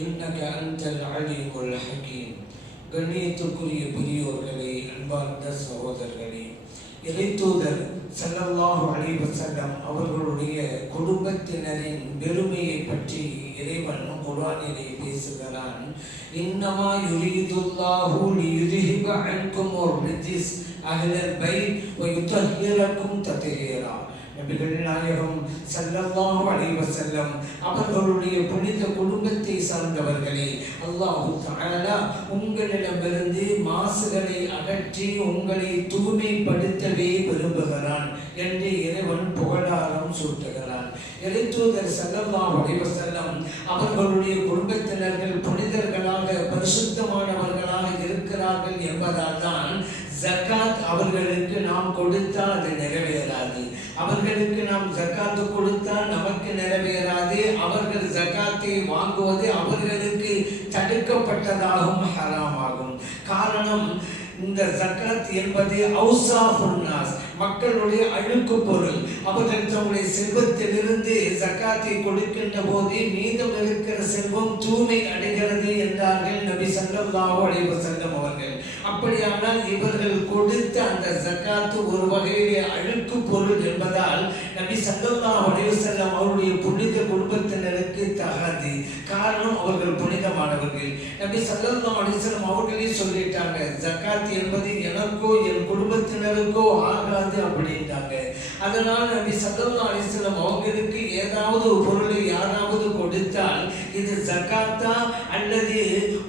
இன்னக அந்தல் அலிமுல் ஹக்கீம் கண்ணியத்துக்குரிய பெரியோர்களே அன்பார்ந்த சகோதரர்களே இறைத்தூதர் செல்லல்லாஹு அலைவசல்லம் அவர்களுடைய குடும்பத்தினரின் பெருமையை பற்றி இறைவன் குரானிலே பேசுகிறான். இன்னமா யுரீதுல்லாஹு ஓர் அன்கும் ஒரு பை ஒரு பைத் வயுத்தஹிரக்கும் தத்ஹீரா. நபிகள் நாயகம் ஸல்லல்லாஹு அலைஹி வஸல்லம் அவர்களுடைய புனித குடும்பத்தை சார்ந்தவர்களே அல்லாஹு தஆலா உங்களிடமிருந்து மாசுகளை அகற்றி உங்களை தூய்மைப்படுத்தவே விரும்புகிறான் என்று இறைவன் புகழாரம் சூட்டுகிறான். இறைத்தூதர் ஸல்லல்லாஹு அலைஹி வஸல்லம் அவர்களுடைய குடும்பத்தினர்கள் புனிதர்களாக பரிசுத்தமானவர்களாக இருக்கிறார்கள் என்பதால் தான் ஜக்காத் அவர்களுக்கு நாம் கொடுத்தால் அது அவர்களுக்கு நாம் ஜக்காத்து கொடுத்தால் நமக்கு நிறைவேறாது. அவர்கள் ஜக்காத்தை வாங்குவது அவர்களுக்கு தடுக்கப்பட்டதாகும் ஹராமாகும். காரணம் இந்த ஜக்காத் என்பது அவுசாஃபுன்னாஸ் மக்களுடைய அழுக்கு பொருள். அவர்கள் தம்முடைய செல்வத்திலிருந்து ஜக்காத்தை கொடுக்கின்ற போது மீதம் இருக்கிற செல்வம் தூய்மை அடைகிறது என்றார்கள் நபி ஸல்லல்லாஹு அலைஹி வஸல்லம் அவர்கள். அப்படியானால் இவர்கள் கொடுத்த அந்த ஜக்காத்து ஒரு வகையிலே அழுக்கு பொருள் என்பதால் நபி ஸல்லல்லாஹு அலைஹி அவருடைய புனித குடும்பத்தினருக்கு தகாது. காரணம் அவர்கள் புனிதமானவர்கள். நபி ஸல்லல்லாஹு அலைஹி வஸல்லம் அவர்களே சொல்லிட்டாங்க ஜக்காத் என்பது எனக்கோ என் குடும்பத்தினருக்கோ ஆகாது அப்படின்ட்டாங்க. அதனால் நபி ஸல்லல்லாஹு அலைஹி வஸல்லம் அவங்களுக்கு ஏதாவது ஒரு பொருளை யாராவது கொடுத்தால் இது ஜக்காத்தா அல்லது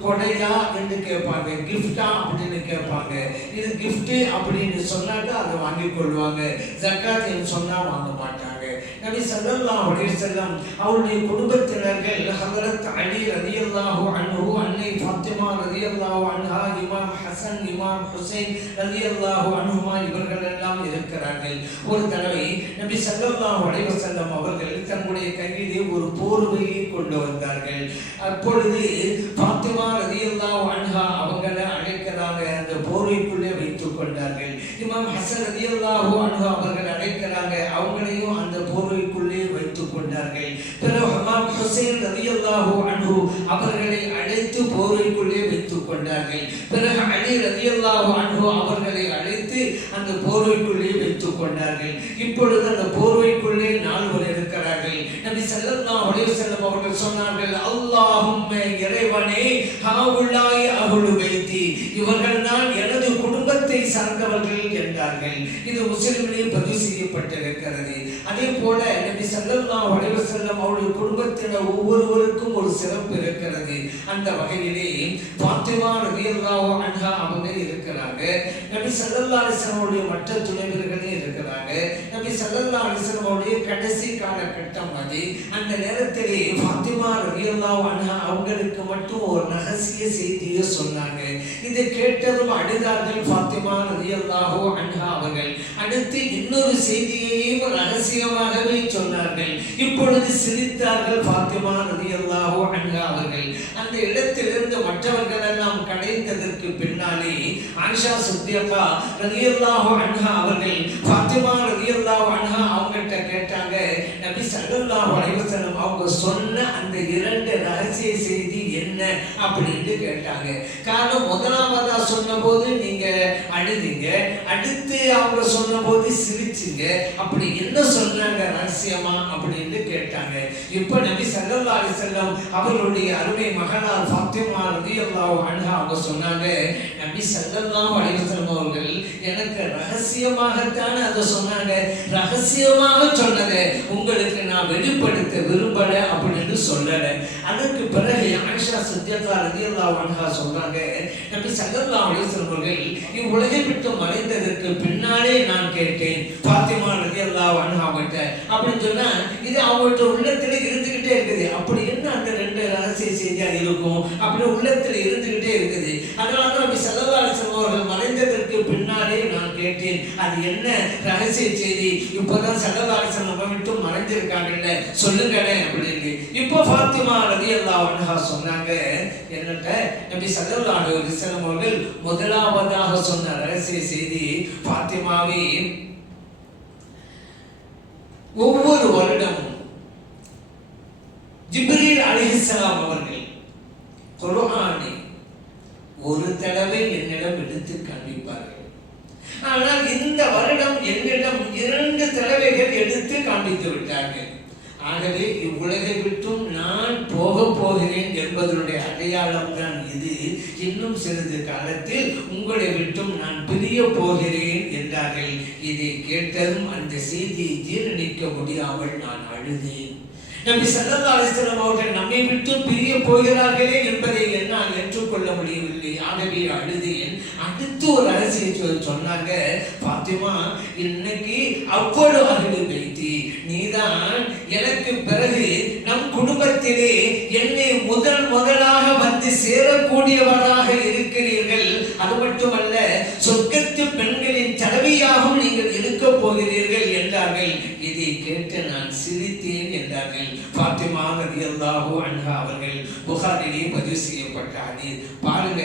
கொடையா? என்று கேட்பாங்க. கிஃப்டா? அப்படின்னு கேட்பாங்க. இது கிஃப்ட் அப்படின்னு சொன்னாக்க அதை வாங்கி கொள்வாங்க. ஜக்காத் என்று சொன்னா வாங்க மாட்டாங்க. நபி ஸல்லல்லாஹு அலைஹி வஸல்லம் அவருடைய குடும்பத்தினர்கள் ஹஜரத் அலி ரலியல்லாஹு அன்ஹு அன்னை ஃபாத்திமா ரலியல்லாஹு அன்ஹா இமாம் ஹசன் இமாம் ஹுசைன் ரலியல்லாஹு அன்ஹுமா இவர்கள் எல்லாம் இருக்கிறார்கள். ஒரு தடவை நபி ஸல்லல்லாஹு அலைஹி வஸல்லம் அவர்கள் தன்னுடைய கையிலே ஒரு போர்வையை கொண்டு வந்தார்கள். அப்பொழுது ஃபாத்திமா ரலியல்லாஹு அன்ஹா அவங்களை அழைக்கிறாங்க அந்த போர்வைக்குள்ளே வைத்துக் கொண்டார்கள். இமாம் ஹசன் ரலியல்லாஹு அன்ஹா அவர்கள் அழைக்கிறாங்க அவங்களையும் அந்த போர்வைக்குள்ளே வைத்துக் கொண்டார்கள் பிறகு ஹமாம் ஹுசைன் ரவி ரலியல்லாஹு அன்ஹு அவர்களை அழைத்து போரிற்குள்ளே வைத்துக் கொண்டார்கள். பிறகு அலி ரவி ரலியல்லாஹு அன்ஹு அவர்களை அழைத்து அந்த போர்வைக்குள்ளே வைத்துக் கொண்டார்கள். இப்பொழுது அந்த போர்வைக்குள்ளே நால்வர் இருக்கிறார்கள். நபி ஸல்லல்லாஹு அலைஹி செல்லம் அவர்கள் சொன்னார்கள் அல்லாஹும் இறைவனே ஹாவுல்லாஹி அகுழு வைத்தி இவர்கள் அதே போல நபி ஸல்லல்லாஹு அலைஹி வஸல்லம் அவருடைய குடும்பத்தினர் ஒவ்வொருவருக்கும் ஒரு சிறப்பு இருக்கிறது. அந்த வகையிலே பாத்திமா ரலியல்லாஹு அன்ஹா அவங்க இருக்கிறாங்க. நபி ஸல்லல்லாஹு அலைஹி வஸல்லம் மற்ற துணைவர்களே இருக்கிறாங்க. நபி ஸல்லல்லாஹு அலைஹி வஸல்லம் அவருடைய கடைசி காலகட்டம் அது. அந்த நேரத்திலே பாத்திமா ரலியல்லாஹு அன்ஹா அவங்களுக்கு மட்டும் ஒரு ரகசிய செய்தியை சொன்னாங்க. இதை கேட்டதும் அழுதார்கள் பாத்திமா ரலியல்லாஹு அன்ஹா அவர்கள். அடுத்து இன்னொரு செய்தியையும் ரகசியமாகவே சொன்னார்கள். இப்பொழுது சிரித்தார்கள் ஃபாத்திமா நதியல்லாவோ அன்ஹா அவர்கள். அந்த இடத்திலிருந்து மற்றவர்கள் எல்லாம் கடைந்ததற்கு பின்னாலே ஆயிஷா சுத்தியப்பா ரலியல்லாஹு அன்ஹா அவர்கள் ஃபாத்திமா ரலியல்லாஹு அன்ஹா அவங்ககிட்ட கேட்டாங்க நபி ஸல்லல்லாஹு அலைஹி அவங்க சொன்ன அப்படின்ட்டு அப்படின்னு கேட்டாங்க. காரணம் முதலாவதா சொன்னபோது நீங்க அழுதிங்க. அடுத்து அவங்க சொன்னபோது சிரிச்சிங்க. அப்படி என்ன சொன்னாங்க ரகசியமா அப்படின்னு கேட்டாங்க. இப்ப நபி ஸல்லல்லாஹு அலைஹி வஸல்லம் அவர்களுடைய அருமை மகனார் ஃபாத்திமா ரலியல்லாஹு அன்ஹா அவங்க சொன்னாங்க நபி ஸல்லல்லாஹு அலைஹி வஸல்லம் அவர்கள் எனக்கு ரகசியமாகத்தானே அதை சொன்னாங்க. ரகசியமாக சொன்னதை உங்களுக்கு நான் வெளிப்படுத்த விரும்பல அப்படின்னு சொல்லல. அதற்கு பிறகு ஆயிஷா சத்யதா ரலியல்லாஹு அன்ஹா சொல்றாங்க நபி ஸல்லல்லாஹு அலைஹி இவ்வுலகை விட்டு மறைந்ததற்கு பின்னாலே நான் கேட்டேன். பாத்திமா ரதியல்லா அன்ஹா கிட்ட அப்படின்னு சொன்னா இது அவங்கள்ட்ட உள்ளத்துல இருந்துகிட்டு இருந்துகிட்டே இருக்குது. அப்படி என்ன அந்த ரெண்டு ரகசிய செய்தியா இருக்கும்? அப்படி உள்ளத்தில் இருந்துகிட்டே இருக்குது. அதனால தான் நபி ஸல்லல்லாஹு அவர்கள் மறைந்ததற்கு பின்னாலே நான் கேட்டேன். அது என்ன ரகசிய செய்தி? இப்போதான் ஸல்லல்லாஹு அலைஹி நம்ம விட்டு மறைஞ்சிருக்காங்கல்ல சொல்லுங்களே அப்படின்னு. இப்போ ஃபாத்திமா ரதி அல்லா சொன்னாங்க. என்னட்ட? நபி ஸல்லல்லாஹு அலைஹி அவர்கள் முதலாவதாக சொன்ன ரகசிய செய்தி பாத்திமாவே ஒவ்வொரு வருடமும் ஜிப்ரீல் அலிஹிஸ்ஸலாம் அவர்கள் குர்ஆனை ஒரு தடவை என்னிடம் எடுத்து காண்பிப்பார்கள். ஆனால் இந்த வருடம் என்னிடம் இரண்டு தடவைகள் எடுத்து காண்பித்து விட்டார்கள். ஆகவே இவ்வுலகை விட்டும் நான் போக போகிறேன் என்பதனுடைய அடையாளம் தான் இது. இன்னும் சிறிது காலத்தில் உங்களை விட்டும் நான் பிரிய போகிறேன் என்றார்கள். இதை கேட்டதும் அந்த செய்தியை ஜீரணிக்க முடியாமல் நான் அழுதேன். நபி ஸல்லல்லாஹு அலைஹி அவர்கள் நம்மை விட்டு பிரிய போகிறார்களே என்பதை என்னால் ஏற்றுக்கொள்ள முடியவில்லை. ஆகவே அழுதேன் அடுத்து ஒரு அரசியல் சொன்னாங்க பாத்திமா இன்னைக்கு அவ்வளவு அருள் வைத்தி நீதான் எனக்கு பிறகு நம் குடும்பத்திலே என்னை முதல் முதலாக வந்து சேரக்கூடியவராக இருக்கிறீர்கள். அது மட்டுமல்ல சொர்க்கத்து பெண்களின் தலைவியாகவும் நீங்கள் இருக்க போகிறீர்கள் என்றார்கள். செய்தியை கேட்டு நான் சிரித்தேன் என்றார்கள். பாத்திமா ரலியல்லாஹு அன்ஹா அவர்கள் புகாரிலே பதிவு செய்யப்பட்ட ஹதீஸ். பாருங்க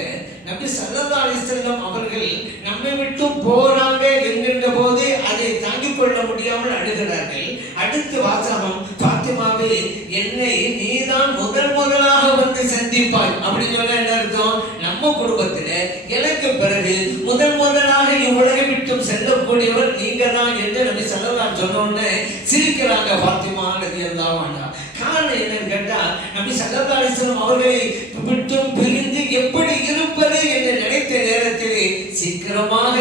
நபி சல்லா அலிசல்லம் அவர்கள் நம்மை விட்டு போறாங்க என்கின்ற போது அதை தாங்கிக் கொள்ள முடியாமல் அழுகிறார்கள். அடுத்து வாசகம் பாத்திமாவே என்னை நீதான் முதல் முதலாக வந்து சந்திப்பாய். அப்படின்னு சொல்ல என்ன அர்த்தம்? நம்ம குடும்பத்துல எனக்கு பிறகு முதல் முதலாக இவ்வுலகை விட்டும் செல்லக்கூடியவர் நீங்க தான் என்று நம்பி ஸல்லல்லாஹு சொன்ன சிரிக்கிறாங்க பாத்திமா ரலியல்லாஹு வேண்டாம் காரணம் என்னன்னு கேட்டா நம்பி சங்கத்தாலேஸ்வரம் அவர்களை விட்டும் பிரிந்து எப்படி இருப்பது என்று நினைத்த நேரத்திலே சீக்கிரமாக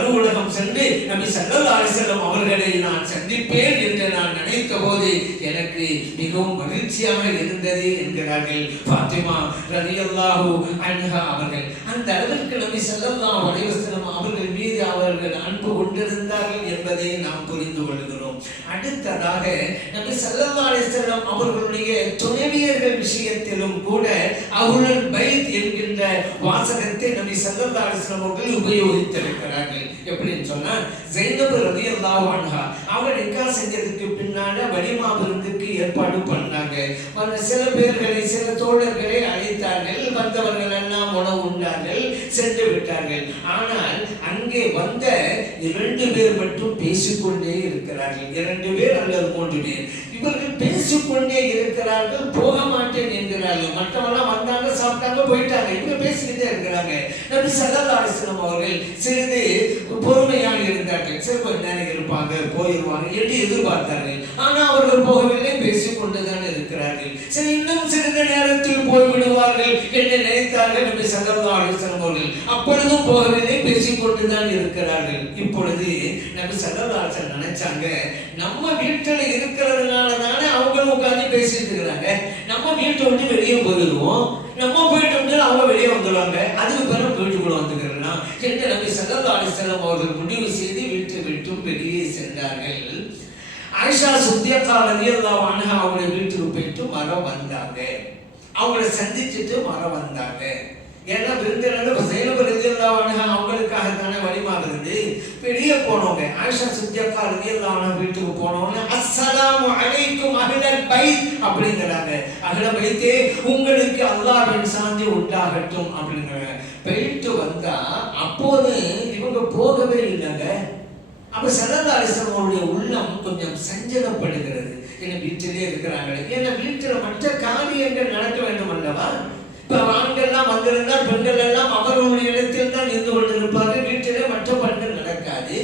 அலுவலகம் சென்று நபி ஸல்லல்லாஹு அலைஹி அவர்களை நான் சந்திப்பேன் என்று நான் நினைத்த போது எனக்கு மிகவும் மகிழ்ச்சியாக இருந்தது என்கிறார்கள். பாத்திமா ரலியல்லாஹு அன்ஹா அவர்கள். அந்த அளவிற்கு நபி ஸல்லல்லாஹு அலைஹி அவர்கள் மீது அவர்கள் அன்பு கொண்டிருந்தார்கள் என்பதை நாம் புரிந்து கொள்கிறோம். அடுத்ததாக நபி ஸல்லல்லாஹு அவர்களுடைய துணைவியர்கள் விஷயத்திலும் கூட அவுலல் பைத் என்கின்ற வாசகத்தை நபி ஸல்லல்லாஹு அவர்கள் உபயோகித்திருக்கிறார்கள். எப்படின்னு சொன்னால் ஜைனப் ரவி அல்லாஹா அவங்க நிக்கா செஞ்சதுக்கு பின்னால வலிமா விருந்துக்கு ஏற்பாடு பண்ணாங்க. சில பேர்களை சில தோழர்களை அழைத்தார்கள். வந்தவர்கள் எல்லாம் உணவு சென்று விட்டார்கள். ஆனால் அங்கே வந்த இரண்டு பேர் மட்டும் பேசிக்கொண்டே இருக்கிறார்கள். இரண்டு பேர் அல்லது மூன்று பேர். இவர்கள் பேசிக்கொண்டே இருக்கிறார்கள். போக மாட்டேன் என்கிறார்கள். மற்றவெல்லாம் வந்தாங்க சாப்பிட்டாங்க போயிட்டாங்க. இவங்க பேசிக்கிட்டே இருக்கிறாங்க. நபி ஸல்லல்லாஹு அவர்கள் சிறிது பொறுமையாக இருந்தார்கள். சிறு கொஞ்ச நேரம் இருப்பாங்க போயிடுவாங்க என்று எதிர்பார்த்தார்கள். ஆனா அவர்கள் போகவில்லை பேசிக்கொண்டுதான் இருக்கிறார்கள். சரி இன்னும் சிறிது நேரத்தில் போய்விடுவார்கள் என்று இருக்கிறார்கள் நபி ஸல்லல்லாஹு அலைஹி வஸல்லம் அவர்கள் அப்பொழுதும் போகவில்லை இருக்கிறார்கள். இப்பொழுது நம்ம ஸல்லல்லாஹு நினைச்சாங்க நம்ம வீட்டுல இருக்கிறதுனால தானே அவங்களும் உட்கார்ந்து பேசிட்டு இருக்கிறாங்க. நம்ம வீட்டை விட்டு வெளியே போயிடுவோம். நம்ம போயிட்டு வந்து அவங்க வெளியே வந்துடுவாங்க. அதுக்கு பிறகு வீட்டுக்குள்ள வந்துக்கிறலாம் என்று நம்ம ஸல்லல்லாஹு அவர்கள் முடிவு செய்து வீட்டை விட்டும் வெளியே சென்றார்கள். ஆயிஷா சுத்தியக்காரர் ரலியல்லாஹு அவங்க வீட்டுக்கு போயிட்டு மரம் வந்தாங்க. அவங்கள சந்திச்சுட்டு வர வந்தாங்க. ஏன்னா விருந்தினர் சைனப ரலியல்லாஹு அன்ஹா அவங்களுக்காக தானே வழிமா வெளியே போனவங்க ஆயிஷா சுத்தியக்கா ரலியல்லாஹு வீட்டுக்கு போனவங்க அஸ்ஸலாமு அலைக்கும் அகிலர் பை அப்படிங்கிறாங்க. அகில பைத்தே உங்களுக்கு அல்லாஹ்வின் சாந்தி உண்டாகட்டும் அப்படிங்கிறாங்க. போயிட்டு வந்தா அப்போது இவங்க போகவே இல்லைங்க. அப்ப சரதாரிசனுடைய உள்ளம் கொஞ்சம் சஞ்சலப்படுகிறது. என்ன வீட்டிலே இருக்கிறாங்களே ஏன்னா வீட்டுல மற்ற காரியங்கள் நடக்க வேண்டும் அல்லவா? இப்போ ஆண்கள்லாம் வந்திருந்தால் பெண்கள் எல்லாம் அவர்களுடைய இடத்தில் தான் இருந்து கொண்டிருப்பார்கள். வீட்டிலே மற்ற பணிகள் நடக்காது.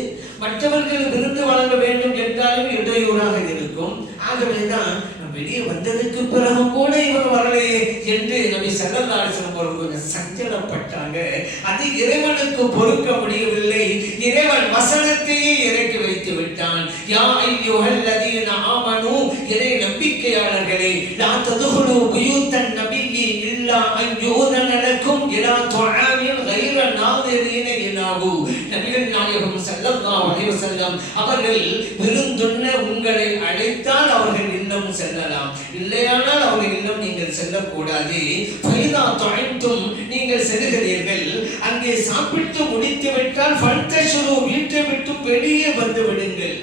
மற்றவர்கள் விருந்து வழங்க வேண்டும் என்றாலும் இடையூறாக இருக்கும். ஆகவே தான் வெளியே வந்ததுக்கு பிறகு கூட இவர் வரலையே என்று நபி ஸல்லல்லாஹு அலைஹி அவர்கள் கொஞ்சம் சஞ்சலப்பட்டாங்க. அது இறைவனுக்கு பொறுக்க முடியவில்லை. இறைவன் வசனத்தையே இறக்கி வைத்து விட்டான். யா ஐயோ அல்லது லா ததுகுலு புயூத்தன் நபியி இல்லா அன் யூதன லக்கும் இலா துஆமின் கைர நாதிரீன இனாகு நபிகள் நாயகம் ஸல்லல்லாஹு அலைஹி வஸல்லம் அவர்கள் விருந்துண்ண உங்களை அழைத்தால் அவர்கள் இன்னும் செல்லலாம். இல்லையானால் அவர்கள் இன்னும் நீங்கள் செல்லக்கூடாது. ஃபைதா துழைத்தும் நீங்கள் செல்கிறீர்கள். அங்கே சாப்பிட்டு முடித்து விட்டால் ஃபல்தஷுரு வீட்டை விட்டு வெளியே வந்து விடுங்கள்.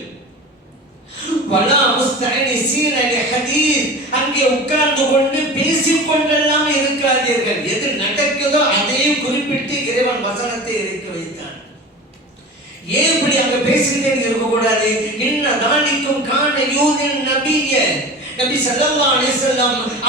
வலா முஸ்தஅனிசீன லிஹதீஸ் அங்கே உட்கார்ந்து கொண்டு பேசிக் கொண்டெல்லாம் இருக்காதீர்கள். எது நடக்குதோ அதையும் குறிப்பிட்டு இறைவன் வசனத்தை இறக்கி வைத்தான். ஏன் இப்படி அங்க பேசிட்டே இருக்கக்கூடாது? இன்ன தானிக்கும் காண யூதின் நபிய. நபி ஸல்லல்லாஹு அலைஹி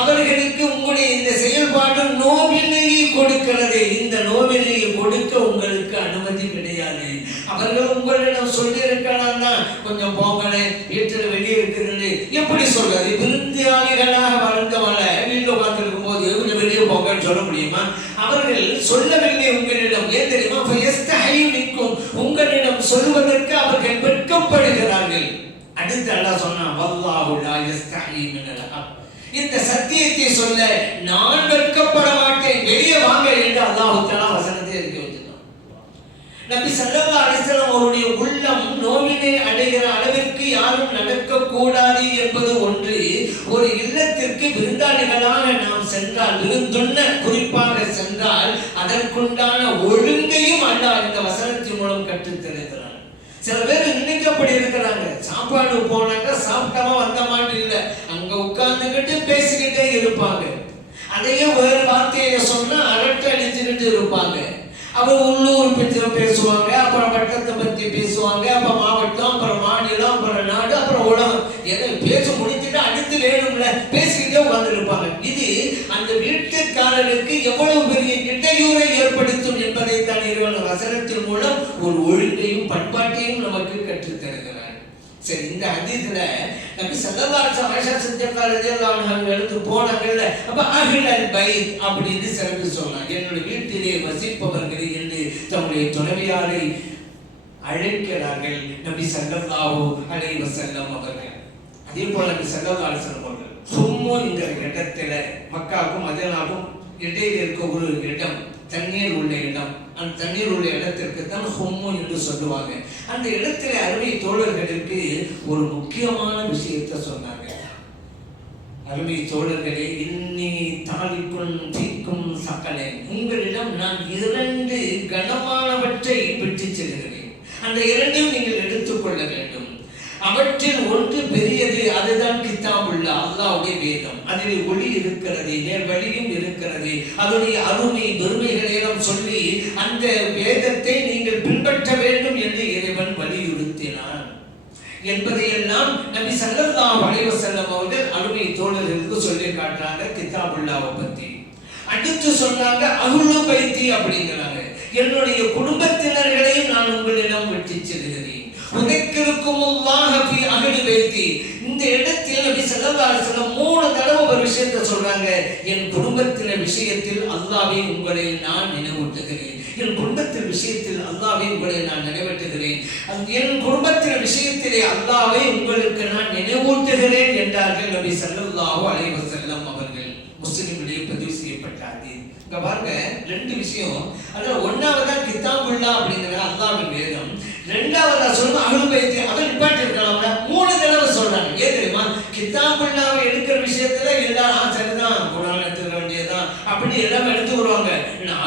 அவர்களுக்கு உங்களுடைய இந்த செயல்பாடு நோவினையை கொடுக்கிறது. இந்த நோவினையை கொடுக்க உங்களுக்கு அனுமதி கிடையாது. அவர்கள் உங்களிடம் சொல்லி இருக்கலாம் தான். கொஞ்சம் போங்களேன் வீட்டில் வெளியே இருக்கிறது. எப்படி சொல்றது? விருந்தியாளிகளாக வளர்ந்தவள வீட்டில் உட்கார்ந்து போது கொஞ்சம் வெளியே போங்கன்னு சொல்ல முடியுமா? அவர்கள் சொல்லவில்லை உங்களிடம். ஏன் தெரியுமா? உங்களிடம் சொல்வதற்கு அவர்கள் வெட்கப்படுகிறார்கள். அடுத்து அல்லாஹ் சொன்னான் வல்லாஹு லா யஸ்தஹி மினல் ஹக். இந்த சத்தியத்தை சொல்ல நான் வெட்கப்பட மாட்டேன் வெளியே வாங்க என்று அல்லாஹ் தஆலா வசனத்தை இறக்கி வச்சிருக்கான் நபி ஸல்லல்லாஹு அலைஹி வஸல்லம் அவருடைய உள்ளம் நோவினை அடைகிற அளவிற்கு யாரும் நடக்க கூடாது என்பது ஒன்று ஒரு இல்லத்திற்கு விருந்தாளிகளாக நாம் சென்றால் விருந்துண்ண குறிப்பாக சென்றால் அதற்குண்டான ஒழுங்கையும் அல்லாஹ் இந்த வசனத்தை சில பேர் இன்னைக்கு அப்படி இருக்கிறாங்க. சாப்பாடு போனாக்க சாப்பிட்டாம வந்த மாட்டு இல்ல. அங்க உட்கார்ந்துக்கிட்டு பேசிக்கிட்டே இருப்பாங்க. அதையே வேறு வார்த்தையை சொன்னா அரட்டை அடிச்சுக்கிட்டு இருப்பாங்க. அவங்க உள்ளூர் பற்றி பேசுவாங்க அப்புறம் வட்டத்தை பற்றி பேசுவாங்க அப்புறம் மாவட்டம் அப்புறம் மாநிலம் அப்புறம் நாடு அப்புறம் உலகம். எதை பேச முடிச்சுட்டு அடுத்து வேணும்ல பேசிக்கிட்டே உட்காந்துருப்பாங்க இது அந்த வீட்டுக்காரருக்கு எவ்வளவு பெரிய இடையூறை ஏற்படுத்தும் என்பதை தான் இறைவன் வசனத்தின் மூலம் ஒரு ஒழுங்கையும் பண்பாட்டையும் நமக்கு கற்றுத் தருகிறார். சரி இந்த ஹதீஸ்ல நபி ஸல்லல்லாஹு அலைஹி வஸல்லம் ரலியல்லாஹு எடுத்து போனாங்கல்ல அப்ப அஹ்லல் பைத் அப்படின்னு சிறப்பு சொன்னாங்க. என்னுடைய வீட்டிலே வசிப்பவர்கள் என்று தம்முடைய துணைவியாரை அழைக்கிறார்கள் நபி ஸல்லல்லாஹு அலைஹி வஸல்லம் அவர்கள். அதே போல நபி ஸல்லல்லாஹு அலைஹி வஸல்லம் அவர்கள். சும்மோ இடத்துல மக்காவுக்கும் மதனாவுக்கும் இடையில் இருக்க ஒரு இடம் தண்ணீர் உள்ள இடம். அந்த தண்ணீர் உள்ள இடத்திற்கு தான் ஹொம்மு என்று சொல்லுவாங்க. அந்த இடத்துல அருமை தோழர்களுக்கு ஒரு முக்கியமான விஷயத்தை சொன்னாங்க. அருமை தோழர்களே இன்னி தாளிக்கும் தீக்கும் சக்கலை உங்களிடம் நான் இரண்டு கனமானவற்றை விட்டு செல்கிறேன். அந்த இரண்டையும் நீங்கள் எடுத்துக்கொள்ள வேண்டும். அவற்றில் ஒன்று பெரியது அதுதான் கித்தாபுல்லா அல்லாவுடைய வேதம். அதில் ஒளி இருக்கிறது நேர் வழியும் அதனுடைய அருமை பெருமைகளை எல்லாம் சொல்லி அந்த வேதத்தை நீங்கள் பின்பற்ற வேண்டும் என்று இறைவன் வலியுறுத்தினான். என்பதையெல்லாம் நபி ஸல்லல்லாஹு வளைவ செல்லம் அவர்கள் அருமை தோழர்களுக்கு சொல்லி காட்டுறாங்க கித்தாபுல்லாவை பத்தி. அடுத்து சொன்னாங்க அகுலு பைத்தி அப்படிங்கிறாங்க. என்னுடைய குடும்பத்தினர்களையும் நான் உங்களிடம் விட்டு செல்கிறேன். உதைக்கிருக்குமுல்லாஹ ஃபி அஹ்லி பைத்தி இந்த இடத்தில் நபி ஸல்லல்லாஹு மூணு தடவை ஒரு விஷயத்தை சொல்றாங்க. என் குடும்பத்தின விஷயத்தில் அல்லாவே உங்களை நான் நினைவூட்டுகிறேன். என் குடும்பத்தின் விஷயத்தில் அல்லாவே உங்களை நான் நினைவூட்டுகிறேன். என் குடும்பத்தின் விஷயத்திலே அல்லாவே உங்களுக்கு நான் நினைவூட்டுகிறேன் என்றார்கள் நபி ஸல்லல்லாஹு அலைஹி செல்லம் அவர்கள். முஸ்லிம்களே பதிவு செய்யப்பட்டார்கள். இங்க பாருங்க ரெண்டு விஷயம். அதுல ஒன்னாவதா கித்தாபுல்லா அப்படிங்கிற அல்லாவின் வேதம். ரெண்டாவதா சொல்லுங்க அகலுபயத்தை அவன் நிப்பாட்டி இருக்கலாம் மூணு தடவை சொல்றாங்க. ஏன் தெரியுமா? கித்தாபுல்லாவை எடுக்கிற விஷயத்துல எல்லாரும் ஆ சரிதான் குரான் எடுத்துக்க வேண்டியதுதான் அப்படி எல்லாம் எடுத்து வருவாங்க.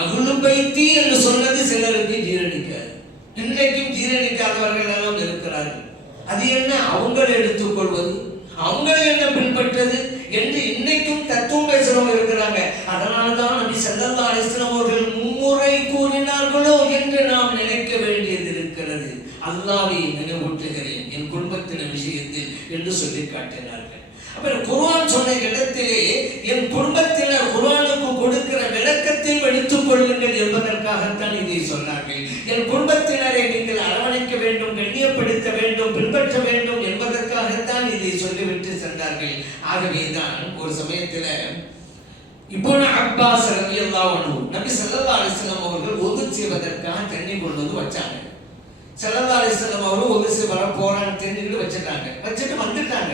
அகுலுபைத்தி என்று சொன்னது சிலருக்கு ஜீரணிக்காது. இன்றைக்கும் ஜீரணிக்காதவர்கள் எல்லாம் இருக்கிறார்கள். அது என்ன? அவங்களை எடுத்துக்கொள்வது. அவங்களை என்ன பின்பற்றது என்று இன்னைக்கும் தத்துவம் பேசுறவங்க இருக்கிற அதனால தான் நபி ஸல்லல்லாஹு அலைஹி வஸல்லம் அவர்கள் மும்முறை கூறினார்களோ என்று நாம் நினைக்க வேண்டியது அல்லாவை நினைவூட்டுகிறேன் என் குடும்பத்தின விஷயத்தில் என்று சொல்லி காட்டினார்கள். அப்புறம் குர்வான் சொன்ன இடத்திலே என் குடும்பத்தில குர்வானுக்கு கொடுக்கிற விளக்கத்தையும் எடுத்துக் கொள்ளுங்கள் என்பதற்காகத்தான் இதை சொன்னார்கள். என் குடும்பத்தினரை நீங்கள் அரவணைக்க வேண்டும் கண்ணியப்படுத்த வேண்டும் பின்பற்ற வேண்டும் என்பதற்காகத்தான் இதை சொல்லிவிட்டு சென்றார்கள். ஆகவேதான் ஒரு சமயத்துல இப்னு அப்பாஸ் ரலியல்லாஹு அன்ஹு நபி சல்லா அலிஸ்லாம் அவர்கள் ஒது செய்வதற்காக தண்ணி கொண்டு வந்து வச்சாங்க. ஸல்லல்லாஹு அலைஹி அவரும் ஒரு ஒது வர போறான்னு தெரிஞ்சுக்கிட்டு வச்சுட்டாங்க வச்சுட்டு வந்துட்டாங்க.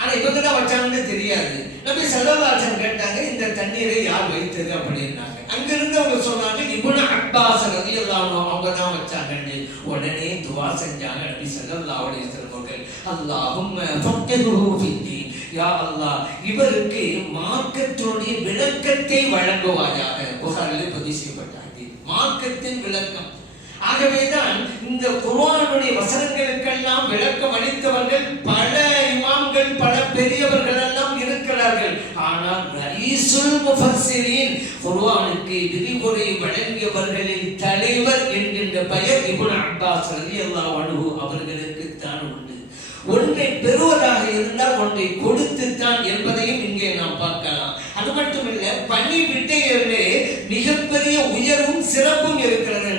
ஆனா இவங்க தான் வச்சாங்கன்னு தெரியாது. நம்ம ஸல்லல்லாஹு கேட்டாங்க இந்த தண்ணீரை யார் வைத்தது அப்படின்னாங்க. அங்க இருந்து அவங்க சொன்னாங்க இப்னு அப்பாஸ் ரலியல்லாஹு எல்லாம் அவங்க தான் வச்சாங்கன்னு. உடனே துவா செஞ்சாங்க நபி செல்லல்லா அலைஹி வஸல்லம் அவர்கள். அல்லாஹும்ம யா அல்லா இவருக்கு மார்க்கத்தினுடைய விளக்கத்தை வழங்குவாயாக. புகாரில் பதிவு செய்யப்பட்டாங்க மார்க்கத்தின் விளக்கம். ஆகவேதான் இந்த குருவானுடைய வசனங்களுக்கெல்லாம் விளக்கம் அளித்தவர்கள் பல இமாம்கள் பல பெரியவர்கள் எல்லாம் இருக்கிறார்கள். ஆனால் ரயீசுல் முஃபஸ்ஸிரீன் குர்ஆனுக்கு விரிவுரை வழங்கியவர்களின் தலைவர் என்கின்ற பெயர் இப்னு அப்பாஸ் ரலியல்லாஹு அன்ஹு அவர்களுக்கு தான் உண்டு. ஒன்றை பெறுவதாக இருந்தால் ஒன்றை கொடுத்துத்தான் என்பதையும் இங்கே நாம் பார்க்கலாம். அது மட்டுமில்லை பணி விட்டையிலே மிகப்பெரிய உயர்வும் சிறப்பும் இருக்கிறது.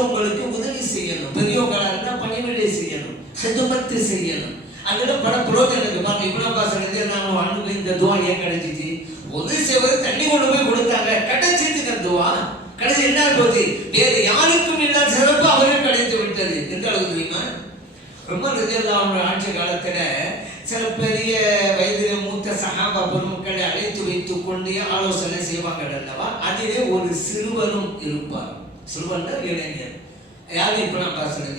அடுத்தவங்களுக்கு உதவி செய்யணும். பெரியவங்களா இருந்தால் பணிவிடை செய்யணும். செதுமத்து செய்யணும். அதுல பல புரோஜனம் இருக்கு. பாருங்க இவ்வளவு பாசனத்தை நாம வாழ்ந்து இந்த துவா ஏன் கிடைச்சிச்சு? உதவி செய்வது தண்ணி கொண்டு போய் கொடுத்தாங்க. கிடைச்சிட்டு துவா. கடைசி என்ன போச்சு வேறு யாருக்கும் இல்லாத சிறப்பு அவருக்கு கிடைத்து விட்டது. எந்த அளவுக்கு தெரியுமா? ரொம்ப ரஜியல்லாவுடைய ஆட்சி காலத்துல சில பெரிய வயதிலே மூத்த சகாபா பெருமக்களை அழைத்து வைத்துக் கொண்டே ஆலோசனை செய்வாங்க அல்லவா? அதிலே ஒரு சிறுவனும் இருப்பார். சிறுவன் இளைஞர். யாரு இப்ப நான் பாசனம்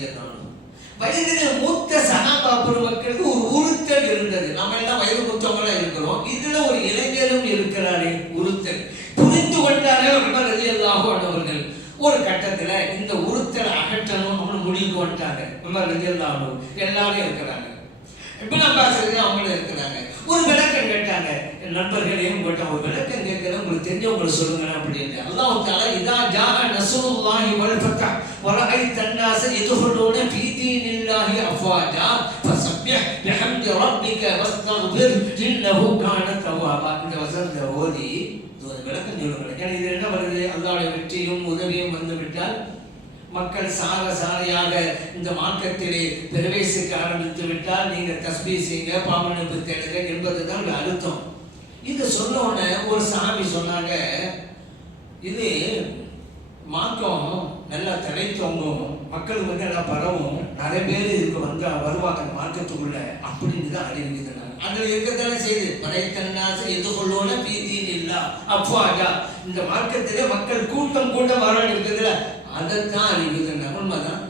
வயதிலே மூத்த சகாபா பெருமக்களுக்கு ஒரு உறுத்தல் இருந்தது. நம்ம எல்லாம் வயது மூத்தவங்களா இருக்கிறோம். இதுல ஒரு இளைஞரும் இருக்கிறாரே உறுத்தல். புரிந்து கொண்டார்கள் ரொம்ப ரஜியல்லாஹு அவர்கள். ஒரு கட்டத்துல இந்த உறுத்தல் அகற்றணும் அப்படின்னு முடிவு கொண்டாங்க ரொம்ப ரஜியல்லாஹு எல்லாரும் இருக்கிறாங்க. இபின் அப்பாஸ் அவங்களும் இருக்கிறாங்க. ஒரு விளக்கம் கேட்டாங்க. நண்பர்களையும் கேட்டாங்க ஒரு விளக்கம் கேட்கல உங்களுக்கு தெரிஞ்சவங்களை சொல்லுங்க அப்படின்னு அல்லாஹ் தால இதா ஜா நசருல்லாஹி வல் ஃபத்தா வரஹை தன்னாஸ் யதுஹுலூன ஃபீ தீனில்லாஹி அஃவாஜா ஃபஸ்பிஹ் பிஹம்தி ரப்பிக வஸ்தக்ஃபிர் இன்னஹு கான தவாபா இந்த வசனத்தை ஓதி ஒரு விளக்கம் சொல்லுங்க சார சாரையாக இந்த மார்க்கத்திலே பிரவேசிக்க ஆரம்பித்து விட்டால் நீங்கள் தஸ்பீ செய்யுங்க பாவனப்பு தேடுங்க என்பதுதான் ஒரு அர்த்தம் இது சொன்ன ஒரு சாமி சொன்னாங்க இது மார்க்கம் நல்லா தலைத்தோங்கும் மக்களுக்கு வந்து நல்லா பரவும் நிறைய பேர் இதுக்கு வந்து வருவாங்க மார்க்கத்துக்குள்ள அப்படின்னு தான் அறிவிக்கிறாங்க. அதில் இருக்கத்தானே செய்து படைத்தன்னாச எதுகொள்ளோன பீதியில் இல்லா அப்பாஜா இந்த மார்க்கத்திலே மக்கள் கூட்டம் கூட்டம் வர இருக்குதுல்ல அதைத்தான் அறிவிக்கிறாங்க உண்மைதான்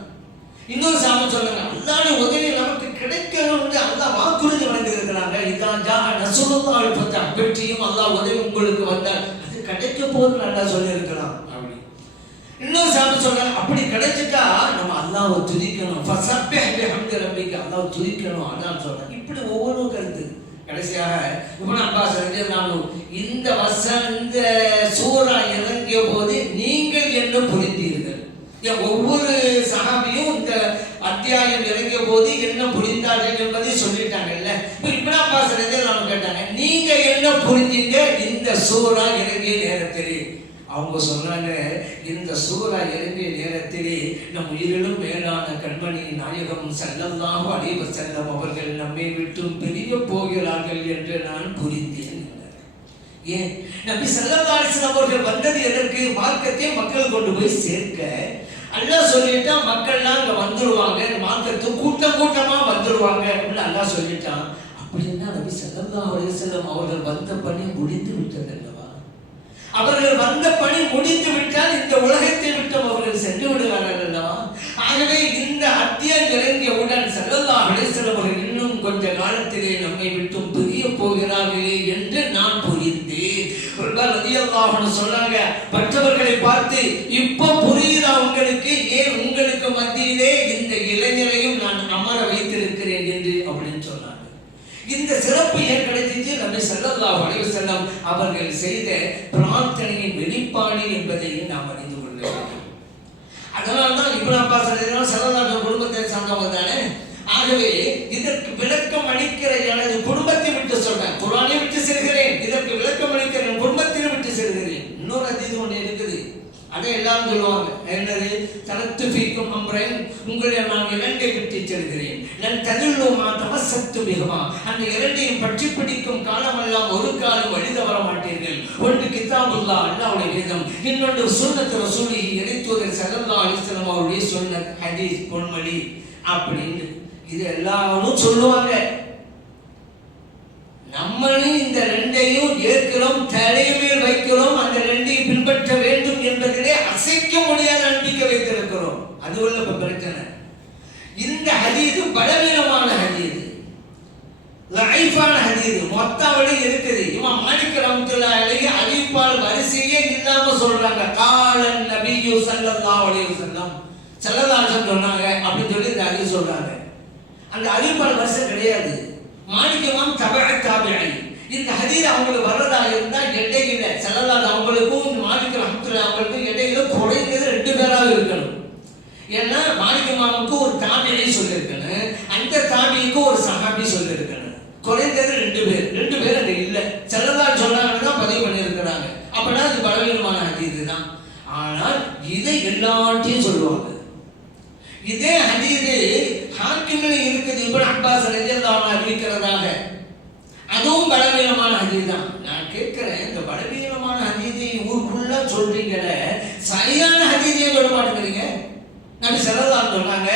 இன்னொரு சாமி சொல்லுங்க அல்லாட உதவி நமக்கு கிடைக்கணும் அல்லா வாக்குறுதி வழங்கியிருக்கிறாங்க. இதான் ஜா நசுலுல்லா அல்பத்தா வெற்றியும் அல்லா உதவி உங்களுக்கு வந்தால் அது கிடைக்க போது நல்லா சொல்லியிருக்கலாம் அப்படி. இன்னொரு சாமி சொல்றாங்க அப்படி கிடைச்சிட்டா நம்ம அல்லாவை துதிக்கணும். ஃபஸப்பிஹ் ஹம்தி ரப்பிக்கு அல்லாவை துதிக்கணும். அதான் சொல்றாங்க இப்படி ஒவ்வொரு கருத்து. கடைசியாக இப்னு அப்பாஸ் நானும் இந்த வசந்த சூறா இறங்கிய போது நீங்கள் என்ன புரிந்து ஒவ்வொரு சகாபியும் இந்த அத்தியாயம் இறங்கிய போது என்ன புரிந்தார்கள் என்பதை சொல்லிட்டாங்கல்ல. இப்போ இப்னு அப்பாஸ் ரலியல்லாஹு கேட்டாங்க நீங்க என்ன புரிஞ்சீங்க? இந்த சூறா இறங்கிய நேரத்தில். அவங்க சொன்னாங்க இந்த சூறா இறங்கிய நேரத்திலே நம் உயிரிலும் மேலான கண்மணி நாயகம் ஸல்லல்லாஹு அலைஹி செல்லம் அவர்கள் நம்மை விட்டும் பிரிய போகிறார்கள் என்று நான் புரிந்தேன். ஏன்? நபி ஸல்லல்லாஹு அவர்கள் வந்தது எதற்கு? மார்க்கத்தை மக்கள் கொண்டு போய் சேர்க்க அல்லாஹ் சொல்லிட்டான் மக்கள்லாம் அங்க வந்துடுவாங்க மாத்திரத்து கூட்டம் கூட்டமா வந்துருவாங்க அப்படின்னு அல்லாஹ் சொல்லிட்டான். அப்படின்னா நபி ஸல்லல்லாஹு அலைஹி அவர்கள் வந்த பணி முடிந்து விட்டது அல்லவா? அவர்கள் வந்த பணி முடிந்து விட்டால் இந்த உலகத்தை விட்டு அவர்கள் சென்று விடுவார்கள் அல்லவா? ஆகவே இந்த அத்தியம் இறங்கியவுடன் ஸல்லல்லாஹு அலைஹி அவர்கள் இன்னும் கொஞ்ச காலத்திலே நம்மை விட்டும் பிரிய போகிறார்களே என்று நான் புரிந்தேன். சொன்னாங்க மற்றவர்களை பார்த்து இப்போ புரியுதா உங்களுக்கு ஏன் உங்களுக்கு மத்தியிலே இந்த இளைஞரையும் நான் அமர வைத்திருக்கிறேன் என்று அப்படின்னு சொன்னாங்க இந்த சிறப்பு ஏன் கிடைச்சிச்சு நபி செல்லம் அவர்கள் செய்த பிரார்த்தனையின் வெளிப்பாடு என்பதையும் நாம் அறிந்து கொள்ள வேண்டும். அதனால்தான் தான் நான் அப்பாஸ் ரலியல்லாஹு குடும்பத்தை சார்ந்த ஒரு காலம் வழி தவற மாட்டீர்கள் ஒன்று கிதாபுல்லா அல்லாவுடைய வேதம் இன்னொன்று சுண்ணத்து ரசூலி எடுத்துவதற்கு சல்லா அலிஸ்லாம் அவருடைய சொன்ன ஹதீஸ் பொன்மொழி அப்படின்னு இது எல்லாரும் சொல்லுவாங்க. நம்மளும் இந்த ரெண்டையும் ஏற்கிறோம் தலைமையில் வைக்கிறோம் அந்த ரெண்டையும் பின்பற்ற வேண்டும் என்பதிலே அசைக்க முடியாத நம்பிக்கை வைத்திருக்கிறோம். அது உள்ள பிரச்சனை. இந்த ஹதீது பலவீனமான ஹதீது லைஃபான ஹதீது மொத்த வழி மாலிக் ரஹமத்துல்லா வரிசையே சொல்றாங்க. காலன் நபியு ஸல்லல்லாஹு அலைஹி வஸல்லம். சொன்னாங்க அப்படின்னு சொல்லி இந்த அலி சொல்றாங்க. அந்த அழிப்பால் வரிசை கிடையாது. மாணிக்கமாம் தபஅ தாபிஇ இந்த ஹதீர் அவங்களுக்கு வர்றதா இருந்தா எடையில ஸல்லல்லாஹு அவங்களுக்கும் இந்த மாலிக் ரஹமத்துல்லா அவங்களுக்கும் எடையில குறைந்தது ரெண்டு பேராக இருக்கணும். ஏன்னா மாணிக்கமாமுக்கு ஒரு தாபியை சொல்லியிருக்கணும் அந்த தாபிக்கு ஒரு சகாபி சொல்லியிருக்கணும் குறைந்தது ரெண்டு பேர். ரெண்டு பேர் அங்கே இல்லை. செல்லதா சொன்னாங்கன்னு தான் பதிவு பண்ணியிருக்கிறாங்க. அப்படின்னா அது பலவீனமான ஹதீது தான் ஆனால் இதை எல்லாத்தையும் சொல்லுவாங்க. இதே ஹதீது ஹாக்கிமில் இருக்குது இப்போ அப்பாஸ் ரஜியல்லாஹு அறிவிக்கிறதாக. அதுவும் பலவீனமான ஹதீது தான் நான் கேட்கிறேன் இந்த பலவீனமான ஹதீதை ஊருக்குள்ள சொல்றீங்கள சரியான ஹதீதையே சொல்ல மாட்டேங்கிறீங்க நம்ம செல்லதான் சொன்னாங்க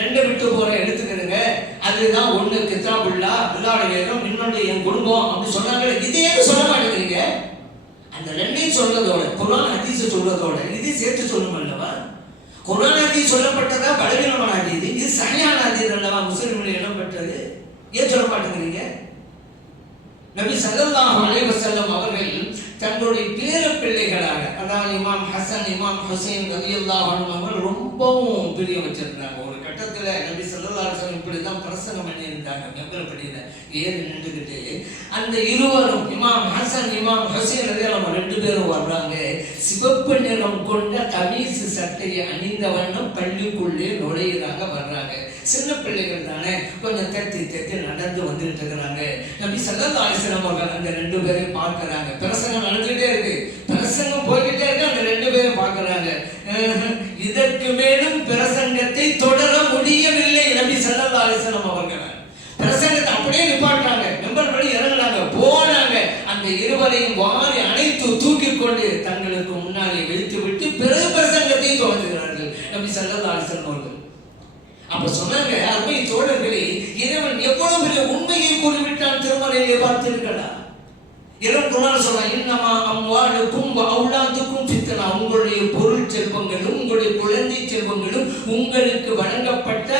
ரெண்டு விட்டு போகிற எடுத்துக்க அதுதான் ஒண்ணு கித்ரா புல்லா வேகம் இன்னொன்று என் குடும்பம் அப்படின்னு சொன்னாங்க இதையே சொல்ல மாட்டேங்கிறீங்க. அந்த ரெண்டையும் சொல்றதோட குரான் ஹதீஸ் சொல்றதோட இது சேர்த்து சொல்லும் அல்லவா? குரான் அதி சொல்லப்பட்டதா? பலவீனமான ஹதீஸ். இது சரியான ஹதீஸ் அல்லவா? முஸ்லிம்களில் இடம்பெற்றது ஏன் சொல்ல மாட்டேங்கிறீங்க? நபி ஸல்லல்லாஹு அலைவசல்லம் அவர்கள் தங்களுடைய பேர பிள்ளைகளாக அதாவது இமாம் ஹசன் இமாம் ஹுசைன் ரவி அல்லாஹ் அவர்கள் ரொம்பவும் பிரிய வச்சிருந்தாங்க ஒரு கட்டத்தில் நபி ஸல்லல்லாஹு இப்படி தான் பிரசங்கம் பண்ணியிருந்தாங்க மெம்பர் மெம்பரப்படியில ஏறி நின்றுக்கிட்டு. அந்த இருவரும் இமாம் ஹசன் இமாம் ஹுசைன் நம்ம ரெண்டு பேரும் வர்றாங்க. சிவப்பு நிறம் கொண்ட கமீஸ் சட்டையை அணிந்த வண்ணம் பள்ளிக்குள்ளே நுழையிறாங்க வர்றாங்க. சின்ன பிள்ளைகள் தானே? கொஞ்சம் தத்தி தத்தி நடந்து வந்துட்டு இருக்கிறாங்க. நம்பி ஸல்லல்லாஹு அலைஹி அவர்கள் அந்த ரெண்டு பேரையும் பார்க்கறாங்க. பிரசங்கம் நடந்துகிட்டே இருக்கு. பிரசங்கம் போய்கிட்டே இருக்கு. அந்த ரெண்டு பேரும் பார்க்கறாங்க. இதற்கு மேலும் பிரசங்கத்தை தொட முடியவில்லை நபி ஸல்லல்லாஹு அலைஹி வஸல்லம் அவர்கள் பிரசங்கத்தை அப்படியே நிப்பாட்டாங்க மெம்பர் படி இறங்குனாங்க போனாங்க அந்த இருவரையும் வாரி அணைத்து தூக்கிக் கொண்டு தங்களுக்கு முன்னாலே வைத்து விட்டு பிறகு பிரசங்கத்தையும் துவங்குகிறார்கள். நபி ஸல்லல்லாஹு அலைஹி அவர்கள். அப்ப சொன்னாங்க அருமை தோழர்களே இறைவன் எவ்வளவு பெரிய உண்மையை கூறிவிட்டான் திருமலையிலே பார்த்தீர்களா இறைவன் குரான் சொல்றான் இன்னமா அம்வாளுக்கும் அவுலாத்துக்கும் சித்தனா உங்களுடைய பொருள் செல்வங்களும் உங்களுடைய குழந்தை செல்வங்களும் உங்களுக்கு வழங்கப்பட்ட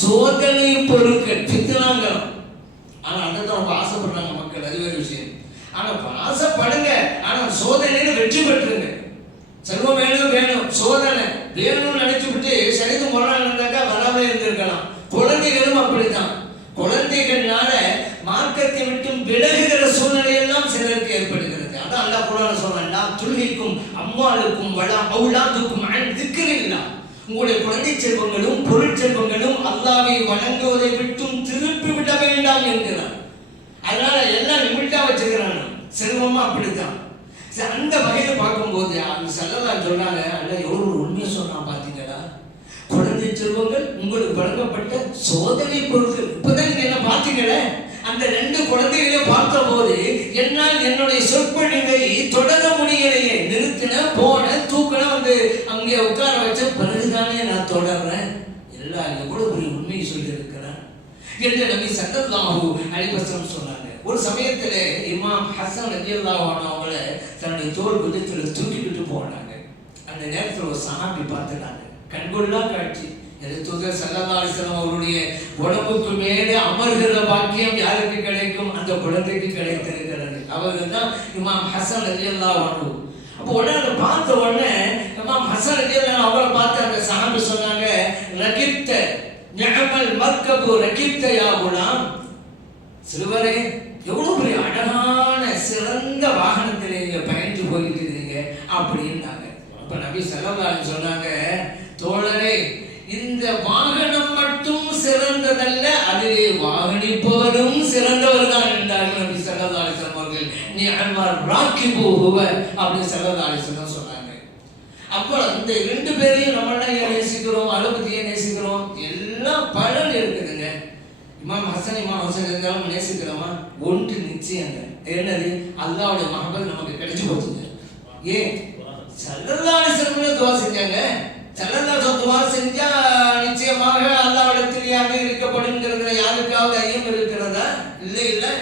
சோதனை பொருட்கள் சித்தனாங்கிறோம் ஆனா அதுதான் ரொம்ப ஆசைப்படுறாங்க மக்கள் அது வேறு விஷயம் ஆனா இப்ப ஆசைப்படுங்க ஆனா சோதனையில வெற்றி பெற்றுங்க செல்வம் வேணும் வேணும் சோதனை வேணும்னு நினைச்சு விட்டு சரிந்து முரணா இருந்தாக்கா வராம இருந்திருக்கலாம் குழந்தைகளும் அப்படிதான் குழந்தைகள்னால மார்க்கத்தை விட்டும் விலகுகிற சூழ்நிலை எல்லாம் சிலருக்கு ஏற்படுகிறது அதான் அல்லாஹ் குரான் சொல்றான் துல்கைக்கும் அம்மாளுக்கும் வளா அவுலாதுக்கும் அன் திக்கிறில்லா உங்களுடைய குழந்தை செல்வங்களும் பொருள் செல்வங்களும் அல்லாவை வணங்குவதை விட்டும் திருப்பி விட வேண்டாம் என்கிறான் அதனால எல்லாம் லிமிட்டா வச்சுக்கிறான் செல்வமா அப்படித்தான் சரி, அந்த வகையில பார்க்கும்போது அந்த செல்லலாம் சொன்னாங்க அல்ல எவ்வளவு ஒரு உண்மையை சொன்னா பாத்தீங்களா குழந்தை செல்வங்கள் உங்களுக்கு வழங்கப்பட்ட சோதனை பொருட்கள் இப்பதான் நீங்க என்ன பாத்தீங்களே அந்த ரெண்டு குழந்தைகளை பார்த்த போது என்னால் என்னுடைய சொற்பொழிவை தொடர முடியலையே. நிறுத்தின போன தூக்கின வந்து அங்கே உட்கார வச்ச பிறகுதானே நான் தொடர்றேன். எல்லாம் எவ்வளவு ஒரு உண்மையை சொல்லி இருக்கிறேன் என்று நம்பி சல்லல்லாஹு அலைஹி சொன்னாங்க. ஒரு சமயத்தில் இமாம் ஹசன் ரஜியல்லாஹான அவங்கள தன்னுடைய தோல் புஜத்துல தூக்கிக்கிட்டு போனாங்க. அந்த நேரத்தில் ஒரு சஹாபி பார்த்துட்டாங்க. கண்கொள்ளா காட்சி. தூதர் சல்லல்லாஹு அவருடைய உடம்புக்கு மேலே அமர்கிற பாக்கியம் யாருக்கு கிடைக்கும்? அந்த குழந்தைக்கு கிடைத்திருக்கிறது. அவர்கள் தான் இமாம் ஹசன் அலி அல்லா அன்ஹு. அப்போ உடனே அதை பார்த்த உடனே இமாம் ஹசன் அலி அல்லா அவரை பார்த்து அந்த சாமி சொன்னாங்க ரகிப்த நிஅமல் மர்கபு ரகிப்த யா சிறுவரே எவ்வளவு பெரிய அழகான சிறந்த வாகனத்தில் நீங்க பயணித்து போயிட்டு இருக்கீங்க அப்படின்னாங்க. அப்ப நபி சல்லல்லாஹு சொன்னாங்க தோழரே சிறந்ததல்ல அதிலே வாகனிப்பவரும் சிறந்தவர் தான் என்றார்கள் நபி சல்லல்லாஹு அலைஹி அவர்கள். நீ அன்வார் ராக்கி போகுவ அப்படின்னு சல்லல்லாஹு அலைஹி வஸல்லம் சொன்னாங்க. அப்போ இந்த ரெண்டு பேரையும் நம்ம நேசிக்கிறோம்? அழுபதியை நேசிக்கிறோம். எல்லாம் பலன் இருக்குதுங்க. இமாம் ஹசன் இமாம் ஹசன் இருந்தாலும் நேசிக்கிறோமா? ஒன்று நிச்சயங்க. என்னது? அல்லாவுடைய மகபல் நமக்கு கிடைச்சி போச்சுங்க. ஏன்? சல்லல்லாஹு செல்வம் துவா செஞ்சாங்க. சல்லல்லாஹு துவா செஞ்சா நிச்சயமாக அல்லாவிடத்திலேயாக இருக்கப்படுங்கிறதுல யாருக்காவது ஐயம் இருக்கிறதா இல்லை இல்லை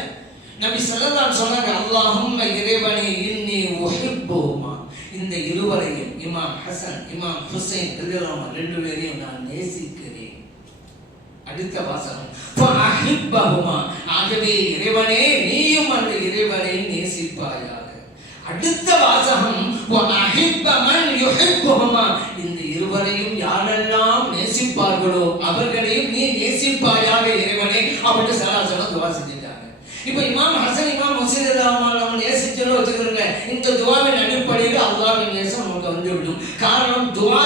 நபி ஸல்லல்லாஹு சொன்னாங்க அல்லாஹும் இறைவனே இன்னி உஹிப்புஹுமா இந்த இருவரையும் இமாம் ஹசன் இமாம் ஹுசைன் ரலியல்லாஹு ரெண்டு பேரையும் நான் நேசிக்கிறேன் அடுத்த வாசகம் ஃபஅஹிப்பஹுமா ஆகவே இறைவனே நீயும் அந்த இறைவனை நேசிப்பாயாக அடுத்த வாசகம் ஒருவரையும் யாரெல்லாம் நேசிப்பார்களோ அவர்களையும் நீ நேசிப்பாயாக இறைவனே அப்படின்னு சலாசலம் துவா செஞ்சுட்டாங்க. இப்போ இமாம் ஹசன் இமாம் முசீத் நம்ம நேசிச்சோன்னு வச்சுக்கிறோங்க இந்த துவாவின் அடிப்படையில் அல்லாவின் நேசம் நமக்கு வந்துவிடும். காரணம் துவா